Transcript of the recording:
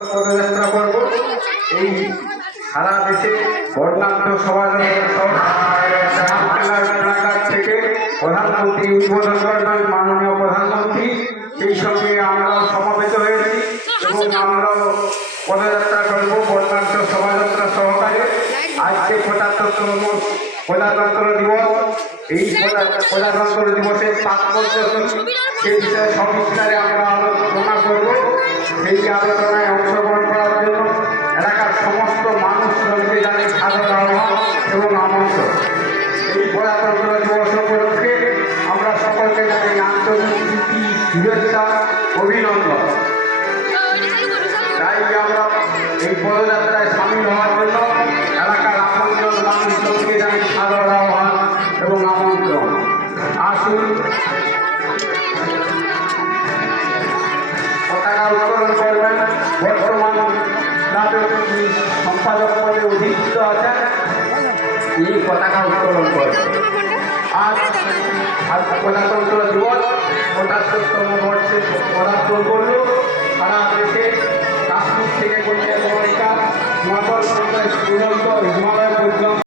পদযাত্রা করব। এই সারা দেশে বর্ণাঢ্য শোভাযাত্রা থেকে প্রধানমন্ত্রী উদ্বোধন করবেন, মাননীয় প্রধানমন্ত্রী। সেই সঙ্গে আমরাও সমাবেত হয়েছি এবং আমরাও পদযাত্রা করব বর্ণাঢ্য শোভাযাত্রা সহকারে। আজকে ৭৫তম প্রজাতন্ত্র দিবস। এই প্রজাতন্ত্র দিবসের তাৎপর্য সেই বিষয়ে সবিস্তারে আমরা আলোচনা করব। সেই আলোচনায় অংশগ্রহণ করার জন্য এলাকার সমস্ত মানুষজনকে জানাই সাদর আহ্বান এবং আমন্ত্রণ। এই প্রজাতন্ত্র দিবস উপলক্ষে আমরা সকলকে জানাই আন্তরিক শুভেচ্ছা, অভিনন্দন। তাই আমরা এই পদযাত্রায় সামিল হওয়ার জন্য এলাকার আপনজন মানুষজনকে জানাই সাদর আহ্বান এবং আমন্ত্রণ। আসুন পতাকা উত্তোলন করবেন। বর্তমান সম্পাদক পদে অধিষ্ঠিত আছেন, তিনি পতাকা উত্তোলন করবেন। আজ প্রজাতন্ত্র দিবস ৭৫তম বর্ষে পদার্পণ করল। সারা দেশে কাশ্মীর থেকে কন্যাকুমারিকা, হিমাচল প্রদেশ, হিমালয় পর্যন্ত